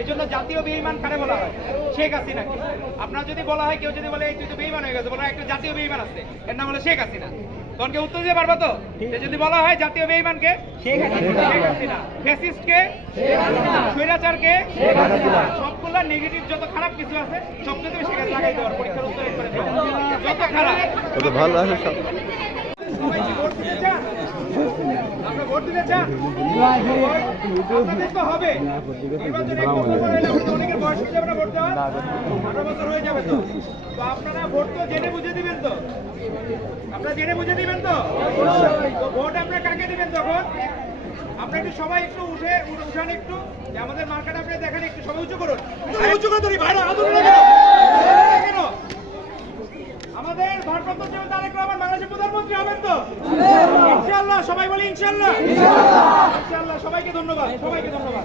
এজন্য জাতীয় বেঈমান কারে বলা হয়? শেখ হাসিনাকে আপনার যদি বলা হয় কেউ যদি বলে এই তুই তো বেঈমান হয়ে গেছে বলা একটা জাতীয় বেঈমান আছে। এর নাম হলো শেখ হাসিনা। তখন কেউ উত্তর দিতে পারব তো? যদি বলা হয় জাতীয় বেঈমানকে শেখ হাসিনা। ফ্যাসিস্টকে স্বৈরাচারকে সবগুলা নেগেটিভ যত খারাপ কিছু আছে সব কিছু শেখ হাসিনা পরীক্ষার উত্তর যত খারাপ। ভালো আছে সব সবাই কি ভোট দিতে চান? আপনারা ভোট সবাই একটু উঠে, উঠে- উঠান একটু। আমাদের মার্কেট আপনি দেখেন একটু। সবাই উঁচু করুন। উঁচু কেন? আমাদের ভারপ্রাপ্ত চেয়ারম্যান তারেক রহমান বাংলাদেশের প্রধানমন্ত্রী হবেন তো? ইনশাআল্লাহ সবাই বলি ইনশাআল্লাহ। ইনশাআল্লাহ সবাইকে ধন্যবাদ সবাইকে ধন্যবাদ।